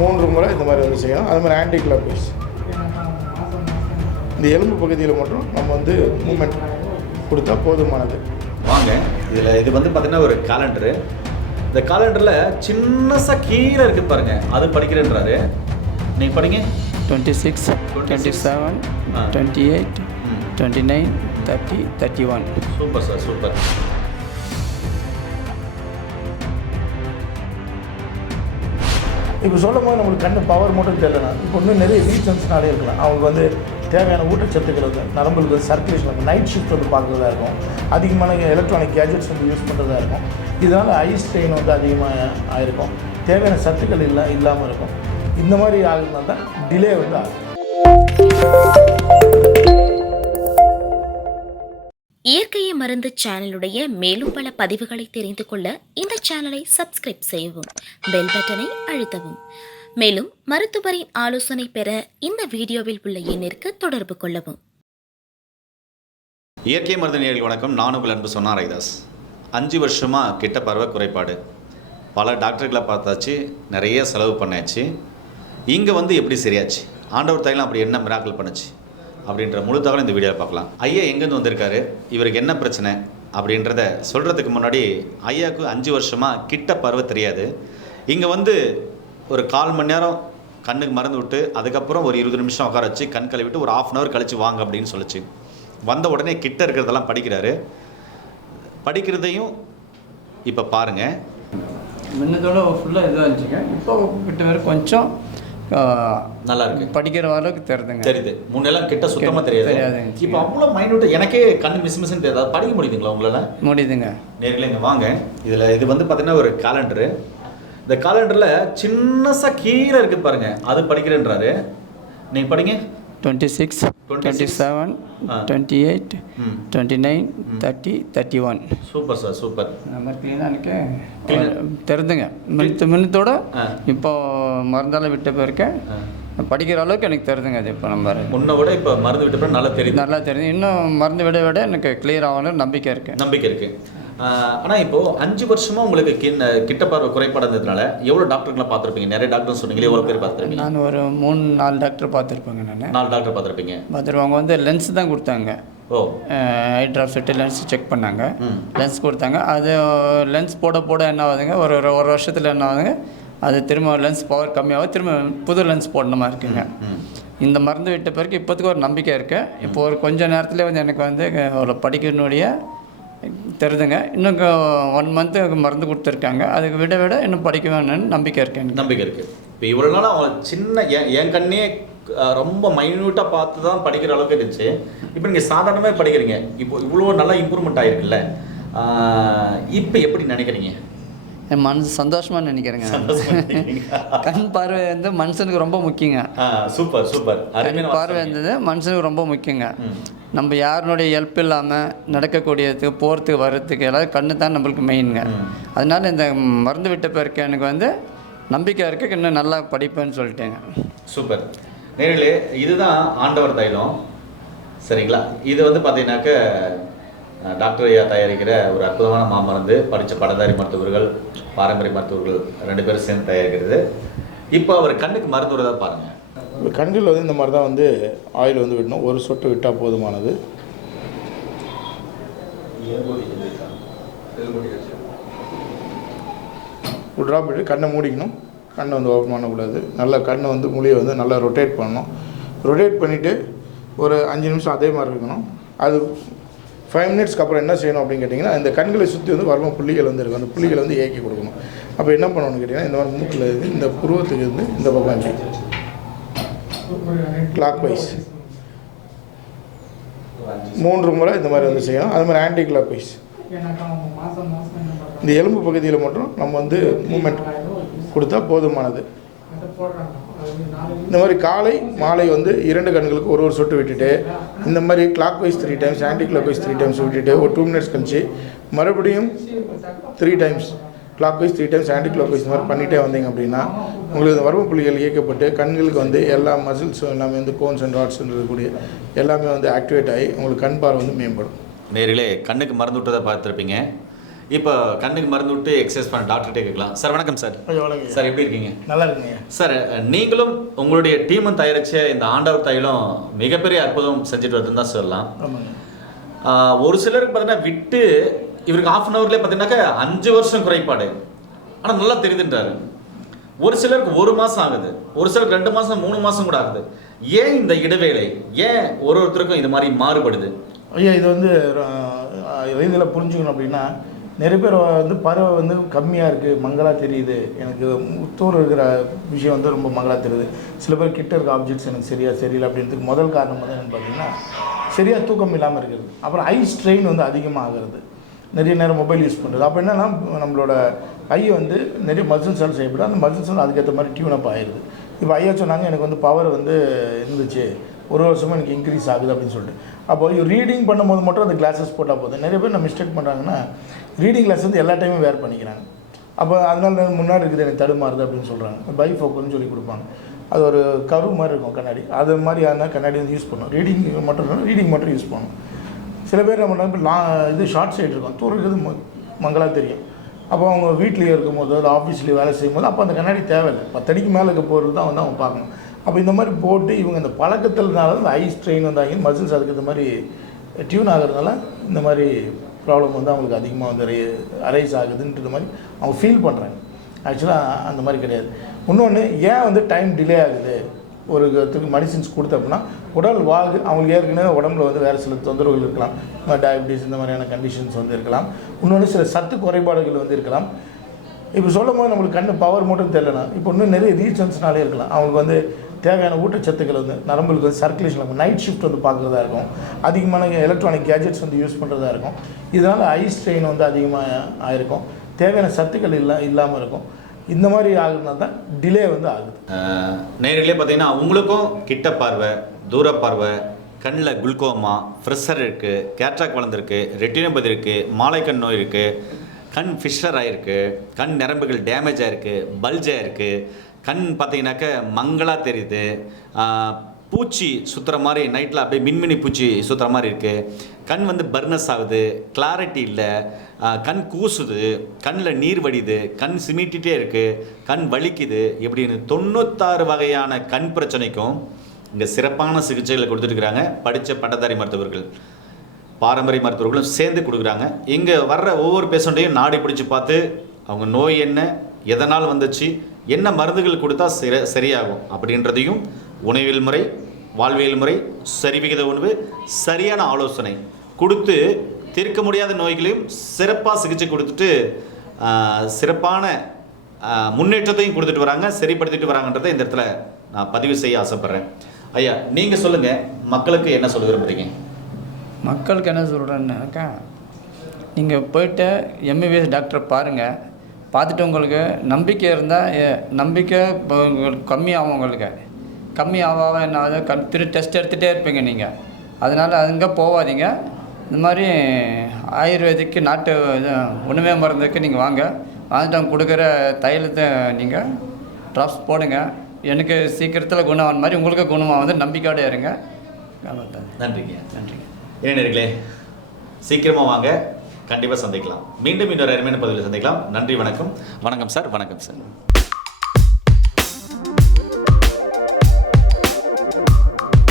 3 முறை இந்த மாதிரி வந்து செய்யணும். அது மாதிரி ஆன்டி கிளாக் வைஸ் இந்த எலும்பு பகுதியில் மட்டும் நம்ம வந்து மூமெண்ட் கொடுத்தா போதுமானது. வாங்க இது வந்து பார்த்தீங்கன்னா ஒரு காலண்டரு. இந்த காலண்டரில் சின்னசாக கீழே இருக்குது பாருங்கள், அது படிக்கிறேன்றாரு. நீங்கள் படிங்க. 26, 27, 28, 29, 30, 31. Super sir, super. இப்போ சொல்லும் போது நம்மளுக்கு கண்ணு பவர் மட்டும் தெரியலனா, இப்போ இன்னும் நிறைய ரீசன்ஸ்னாலே இருக்கலாம். அவங்களுக்கு வந்து தேவையான ஊட்டச்சத்துக்கள் வந்து நரம்புகளுக்கு வந்து சர்க்குலேஷன் இருக்கும், நைட் ஷிஃப்ட் வந்து பார்க்குறதா இருக்கும், அதிகமான எலக்ட்ரானிக் கேஜெட்ஸ் வந்து யூஸ் பண்ணுறதா இருக்கும். இதனால் ஐ ஸ்ட்ரெயின் வந்து அதிகமாக ஆகிருக்கும், தேவையான சத்துக்கள் இல்லாமல் இருக்கும். இந்த மாதிரி ஆகுதுனா தான் டிலே வந்து ஆகும். இயற்கையை மருந்து சேனலுடைய மேலும் பல பதிவுகளை தெரிந்து கொள்ள இந்த சேனலை சப்ஸ்கிரைப் செய்யவும், பெல் பட்டனை அழுத்தவும். மேலும் மருத்துவரின் ஆலோசனை பெற இந்த வீடியோவில் உள்ள எண்ணிற்கு தொடர்பு கொள்ளவும். இயற்கை மருந்து நேயர்களுக்கு வணக்கம். நான் உங்கள் அன்பு சொன்னார் ரைதாஸ். 5 வருஷமாக கிட்ட பருவ குறைபாடு, பல டாக்டர்களை பார்த்தாச்சு, நிறைய செலவு பண்ணாச்சு. இங்கே வந்து எப்படி சரியாச்சு, ஆண்டவர் தைலம் அப்படி என்ன மிராக்கிள் பண்ணுச்சு அப்படின்ற முழு தகவல் இந்த வீடியோவில் பார்க்கலாம். ஐயா எங்கேருந்து வந்திருக்காரு, இவருக்கு என்ன பிரச்சனை அப்படின்றத சொல்கிறதுக்கு முன்னாடி, ஐயாவுக்கு 5 வருஷமாக கிட்ட பருவ தெரியாது. இங்கே வந்து ஒரு 1/4 மணி நேரம் கண்ணுக்கு மருந்து விட்டு, அதுக்கப்புறம் ஒரு 20 நிமிஷம் உட்கார வச்சு கண் கழுவிட்டு ஒரு 1/2 hour கழித்து வாங்க அப்படின்னு சொல்லிச்சு. வந்த உடனே கிட்ட இருக்கிறதெல்லாம் படிக்கிறாரு. படிக்கிறதையும் இப்போ பாருங்கள். முன்னதோட ஃபுல்லாக இதாக இருந்துச்சுங்க. இப்போ கிட்ட வேறு கொஞ்சம் நல்லா இருக்கு, படிக்கிற அளவுக்கு தெரியுது. முன்னெல்லாம் கிட்ட சுத்தமாக தெரியாது. இப்போ அவ்வளோ மைனூட்டாக எனக்கே கண்ணு மிஸ்ன்னு தெரியாது. படிக்க முடியுதுங்களா உங்களால்? முடியுதுங்க. நேரில் இங்கே வாங்க. இது வந்து பார்த்தீங்கன்னா ஒரு காலண்டரு. இந்த காலண்டரில் சின்னசாக கீழே இருக்குது பாருங்கள், அது படிக்கிறேன்றாரு. நீங்கள் படிங்க. 26, 27, 28, 29, 30, 31. Super sir, super. நம்ம க்ளீனாக எனக்கு தெரிஞ்சுங்க. முன்னத்தோட இப்போ மருந்தால் விட்ட பிறகு படிக்கிற அளவுக்கு எனக்கு தெரிஞ்சுங்க. அது இப்போ நம்ம முன்ன விட இப்போ மருந்து விட்ட பிறகு நல்லா தெரியுது. இன்னும் மருந்து விட எனக்கு கிளியர் ஆகணும்னு நம்பிக்கை இருக்குது. ஆனால் இப்போது 5 வருஷமாக உங்களுக்கு கிட்ட பார்வை குறைபாடு இருந்ததுனால எவ்வளோ டாக்டர்களை பார்த்துருப்பீங்க? நிறைய டாக்டர் சொன்னீங்களே, எவ்வளோ பேர் பார்த்துருப்பீங்க? நான் ஒரு 3-4 டாக்டர் பார்த்துருப்பேங்க. 4 டாக்டர் பார்த்துருப்பீங்க. அவங்க வந்து லென்ஸ் தான் கொடுத்தாங்க. ஐ ட்ராப்ஸ் விட்டு லென்ஸ் செக் பண்ணாங்க, லென்ஸ் கொடுத்தாங்க. அது லென்ஸ் போட என்ன ஆகுதுங்க, ஒரு வருஷத்தில் என்ன ஆகுதுங்க, அது திரும்ப லென்ஸ் பவர் கம்மியாகும், திரும்ப புது லென்ஸ் போடணுமா இருக்குங்க. இந்த மருந்து விட்ட பிறகு இப்போதுக்கு ஒரு நம்பிக்கை இருக்குது. இப்போ ஒரு கொஞ்சம் நேரத்தில் வந்து எனக்கு வந்து ஒரு படிக்கணுடைய தெரியுதுங்க. இன்னும் 1 month மருந்து கொடுத்துருக்காங்க. அதுக்கு விட இன்னும் படிக்க வேணும்னு நம்பிக்கை இருக்குது. இப்போ இவ்வளோ நாள் அவங்க சின்ன என் கண்ணே ரொம்ப மைன்யூட்டாக பார்த்து தான் படிக்கிற அளவுக்கு இருந்துச்சு. இப்போ நீங்கள் சாதாரணமாக படிக்கிறீங்க. இப்போ இவ்வளோ நல்லா இம்ப்ரூவ்மெண்ட் ஆகிருக்குல்ல, இப்போ எப்படி நினைக்கிறீங்க? என் மனசு சந்தோஷமாக நினைக்கிறேங்க. கண் பார்வை வந்து மனுஷனுக்கு ரொம்ப முக்கியங்க. சூப்பர். பார்வை இருந்தது மனுஷனுக்கு ரொம்ப முக்கியங்க. நம்ம யாருனுடைய ஹெல்ப் இல்லாமல் நடக்கக்கூடியதுக்கு, போகிறதுக்கு, வர்றதுக்கு எல்லாரும் கண்ணு தான் நம்மளுக்கு மெயினுங்க. அதனால இந்த மருந்து விட்ட பிறகு எனக்கு வந்து நம்பிக்கை இருக்குது, இன்னும் நல்லா படிப்பேன்னு சொல்லிட்டேங்க. சூப்பர். நேரிலே இதுதான் ஆண்டவர் தைலம், சரிங்களா? இது வந்து பார்த்தீங்கன்னாக்க டாக்டர் ஐயா தயாரிக்கிற ஒரு அற்புதமான மாமருந்து. படித்த படதாரி மருத்துவர்கள், பாரம்பரிய மருத்துவர்கள் 2 பேரும் சேர்ந்து தயாரிக்கிறது. இப்போ அவர் கண்ணுக்கு மருந்து விடுறதா பாருங்கள். கண்ணில் வந்து இந்த மாதிரி தான் வந்து ஆயில் வந்து விடணும். ஒரு சொட்டு விட்டால் போதுமானது. ஒரு ட்ராப் விட்டு கண்ணை மூடிக்கணும். கண்ணை வந்து ஓப்பன் பண்ணக்கூடாது. நல்லா கண்ணை வந்து மொழியை வந்து நல்லா ரொட்டேட் பண்ணணும். ரொட்டேட் பண்ணிவிட்டு ஒரு 5 நிமிஷம் அதே மாதிரி இருக்கணும். அது 5 minutesக்கு அப்புறம் என்ன செய்யணும் அப்படின்னு கேட்டிங்கன்னா, இந்த கண்களை சுற்றி வந்து வர்ம புள்ளிகள் வந்து இருக்கும். அந்த புள்ளிகளை வந்து ஏக்கி கொடுக்கணும். அப்போ என்ன பண்ணணும்னு கேட்டிங்கன்னா, இந்த மாதிரி மூக்கில் இருந்து இந்த புருவத்துக்கு இருந்து இந்த பக்கம் கிளாக் வைஸ் 3 முறை இந்த மாதிரி வந்து செய்யணும். அது மாதிரி ஆன்டி கிளாக் வைஸ் இந்த எலும்பு பகுதியில் மட்டும் நம்ம வந்து மூமெண்ட் கொடுத்தா போதுமானது. இந்த மாதிரி காலை மாலை வந்து 2 கண்களுக்கு ஒரு சொட்டு விட்டுட்டு, இந்த மாதிரி clock wise 3 times, anti clock wise 3 times விட்டுட்டு ஒரு 2 minutes கழிச்சு மறுபடியும் 3 times clock wise 3 times, anticlockwise இந்த மாதிரி பண்ணிகிட்டே வந்தீங்க அப்படின்னா உங்களுக்கு இந்த வர்ம புள்ளிகள் இயக்கப்பட்டு கண்களுக்கு வந்து எல்லா மசில்ஸும் எல்லாமே வந்து கோன்ஸ் அண்ட் ராட்ஸ்ன்னு இருக்கக்கூடிய எல்லாமே வந்து ஆக்டிவேட் ஆகி உங்களுக்கு கண் பார்வை வந்து மேம்படும். நேரிலே கண்ணுக்கு மருந்து விட்டதை பார்த்துருப்பீங்க. இப்போ கண்ணுக்கு மருந்து விட்டு எக்ஸசைஸ் பண்ண டாக்டர்கிட்டே கேட்கலாம். சார் வணக்கம் சார். வணக்கம் சார், எப்படி இருக்கீங்க? நல்லா இருக்குங்க சார். நீங்களும் உங்களுடைய டீமும் தயாரிச்ச இந்த ஆண்டவர் தைலம் மிகப்பெரிய அற்புதம் செஞ்சுட்டு வருதுன்னு தான் சொல்லலாம். ஒரு சிலருக்கு பார்த்தீங்கன்னா விட்டு இவருக்கு 1/2 hourலேயே பார்த்தீங்கன்னாக்கா 5 வருஷம் குறைபாடு, ஆனால் நல்லா தெரியுதுன்றாரு. ஒரு சிலருக்கு 1 மாதம் ஆகுது, ஒரு சிலருக்கு 2 மாதம் 3 மாதம் கூட ஆகுது. ஏன் இந்த இடைவேளை? ஏன் ஒருத்தருக்கும் இது மாதிரி மாறுபடுது? ஐயா, இது வந்து இதில் புரிஞ்சுக்கணும் அப்படின்னா, நிறைய பேர் வந்து பறவை வந்து கம்மியாக இருக்குது, மங்களாக தெரியுது, எனக்கு தூரம் இருக்கிற விஷயம் வந்து ரொம்ப மங்களாக தெரியுது. சில பேர் கிட்ட இருக்க ஆப்ஜெக்ட்ஸ் எனக்கு சரியில்லை அப்படின்றதுக்கு முதல் காரணம் வந்து என்னென்னு பார்த்தீங்கன்னா, சரியாக தூக்கம் இல்லாமல் இருக்கிறது. அப்புறம் ஐ ஸ்ட்ரெயின் வந்து அதிகமாக ஆகிறது, நிறைய நேரம் மொபைல் யூஸ் பண்ணுறது. அப்போ என்னென்னா நம்மளோட ஐ வந்து நிறைய மசில்ஸால் செய்யப்படும், அந்த மசில்ஸ் அதுக்கேற்ற மாதிரி டியூன் அப் ஆயிடுது. இப்போ ஐயா சொன்னாங்க எனக்கு வந்து பவர் வந்து இருந்துச்சு, 1 வருஷமாக எனக்கு இன்க்ரீஸ் ஆகுது அப்படின்னு சொல்லிட்டு. அப்போ ரீடிங் பண்ணும்போது மட்டும் அந்த கிளாஸஸ் போட்டால் போதும். நிறைய பேர் நான் மிஸ்டேக் பண்ணுறாங்கன்னா, ரீடிங் கிளாஸ் வந்து எல்லா டைமும் வேர் பண்ணிக்கிறாங்க. அப்போ அதனால முன்னாடி இருக்குது எனக்கு தடுமாறுது அப்படின்னு சொல்கிறாங்க. பைஃபோக்குன்னு சொல்லி கொடுப்பாங்க, அது ஒரு கரு மாதிரி இருக்கும் கண்ணாடி, அது மாதிரி ஆனால் கண்ணாடி வந்து யூஸ் பண்ணணும். ரீடிங் மட்டும் யூஸ் பண்ணணும். சில பேர் நம்ம இப்போ இது ஷார்ட் சைடு இருக்கும், தூரம் இருக்கிறது மங்களாக தெரியும். அப்போ அவங்க வீட்லேயே இருக்கும்போது இல்லை ஆஃபீஸ்லேயே வேலை செய்யும்போது அப்போ அந்த கண்ணாடி தேவையில்லை, 10 அடிக்கு மேலே இருக்க போகிறது தான் வந்து அவங்க பார்க்கணும். அப்போ இந்த மாதிரி போட்டு இவங்க இந்த பழக்கத்தினால இந்த ஐ ஸ்ட்ரெயின் வந்தாங்க, மசில்ஸ் அதுக்கு இந்த மாதிரி டியூன் ஆகிறதுனால இந்த மாதிரி ப்ராப்ளம் வந்து அவங்களுக்கு அதிகமாக வந்து அரைஸ் ஆகுதுன்றது மாதிரி அவங்க ஃபீல் பண்ணுறாங்க. ஆக்சுவலாக அந்த மாதிரி கிடையாது. இன்னொன்று, ஏன் வந்து டைம் டிலே ஆகுது ஒரு மெடிசின்ஸ் கொடுத்த அப்படின்னா, உடல் வாழ்வு அவங்களுக்கு ஏற்கனவே உடம்புல வந்து வேறு சில தொந்தரவுகள் இருக்கலாம், டயபிட்டிஸ் இந்த மாதிரியான கண்டிஷன்ஸ் வந்து இருக்கலாம். இன்னொன்று சில சத்து குறைபாடுகள் வந்து இருக்கலாம். இப்போ சொல்லும் போது நம்மளுக்கு கண்ணு பவர் மட்டும் தெரியலனா, இப்போ இன்னும் நிறைய ரீசன்ஸ்னாலே இருக்கலாம். அவங்களுக்கு வந்து தேவையான ஊட்டச்சத்துக்கள் வந்து நரம்புகளுக்கு வந்து சர்க்குலேஷன் நைட் ஷிஃப்ட் வந்து பார்க்குறதா இருக்கும், அதிகமான எலக்ட்ரானிக் கேஜெட்ஸ் வந்து யூஸ் பண்ணுறதா இருக்கும். இதனால் ஐ ஸ்ட்ரெயின் வந்து அதிகமாக ஆகிருக்கும், தேவையான சத்துக்கள் இல்லாமல் இருக்கும். இந்த மாதிரி ஆகுதுனா தான் டிலே வந்து ஆகுது. நேர்களே பார்த்தீங்கன்னா உங்களுக்கும் கிட்ட பார்வை, தூர பார்வை, கண்ணில் குளுக்கோமா, ப்ரெஷர் இருக்குது, கேட்ராக் வளர்ந்துருக்கு, ரெட்டினோபதி இருக்குது, மாலைக்கண் நோய் இருக்குது, கண் ஃபிஷர் ஆகிருக்கு, கண் நரம்புகள் டேமேஜ் ஆகிருக்கு, பல்ஜ் ஆகிருக்கு, கண் பார்த்தீங்கன்னாக்க மங்களாக தெரியுது, பூச்சி சுற்றுற மாதிரி நைட்டில் அப்படியே மின்மினி பூச்சி சுற்றுற மாதிரி இருக்குது, கண் வந்து பர்னஸ் ஆகுது, கிளாரிட்டி இல்லை, கண் கூசுது, கண்ணில் நீர் வடியுது, கண் சிமிட்டிகிட்டே இருக்குது, கண் வலிக்குது, இப்படின்னு 96 வகையான கண் பிரச்சனைக்கும் இங்கே சிறப்பான சிகிச்சைகளை கொடுத்துருக்குறாங்க படித்த பட்டதாரி மருத்துவர்கள், பாரம்பரிய மருத்துவர்களும் சேர்ந்து கொடுக்குறாங்க. இங்கே வர்ற ஒவ்வொரு பேஷண்ட்டையும் நாடி பிடிச்சி பார்த்து அவங்க நோய் என்ன, எதனால் வந்துச்சு, என்ன மருந்துகள் கொடுத்தா சரியாகும் அப்படின்றதையும், உணவியல் முறை, வாழ்வியல் முறை, சரிவிகித உணவு, சரியான ஆலோசனை கொடுத்து தீர்க்க முடியாத நோய்களையும் சிறப்பாக சிகிச்சை கொடுத்துட்டு சிறப்பான முன்னேற்றத்தையும் கொடுத்துட்டு வராங்க, சரிப்படுத்திட்டு வராங்கன்றதை இந்த இடத்துல நான் பதிவு செய்ய ஆசைப்பட்றேன். ஐயா, நீங்கள் சொல்லுங்கள், மக்களுக்கு என்ன சொல்ல விரும்புகிறீங்க? மக்களுக்கு என்ன சொல்கிறேன்னாக்கா, நீங்கள் போய்ட்டு எம்பிபிஎஸ் டாக்டரை பாருங்கள், பார்த்துட்டு உங்களுக்கு நம்பிக்கை இருந்தால், நம்பிக்கை உங்களுக்கு கம்மியாகும், உங்களுக்கு கம்மி ஆக என்ன ஆகுது, டெஸ்ட் எடுத்துகிட்டே இருப்பீங்க நீங்கள். அதனால் அங்கே போகாதீங்க. இந்த மாதிரி ஆயுர்வேதிக்கு நாட்டு உணவே மருந்துக்கு நீங்கள் வாங்க, வாங்கிட்டு அவங்க கொடுக்குற தைலத்தை நீங்கள் ட்ராப்ஸ் போடுங்க. எனக்கு சீக்கிரத்தில் குணமான மாதிரி உங்களுக்கு குணமாக வந்து நம்பிக்கையோடு இருங்க. நன்றிங்க. நன்றிங்க. இளைஞர்களே, சீக்கிரமாக வாங்க, கண்டிப்பாக சந்திக்கலாம். மீண்டும் இன்னொரு அருமையான பதிவில் சந்திக்கலாம். நன்றி, வணக்கம். வணக்கம் சார். வணக்கம் சார்.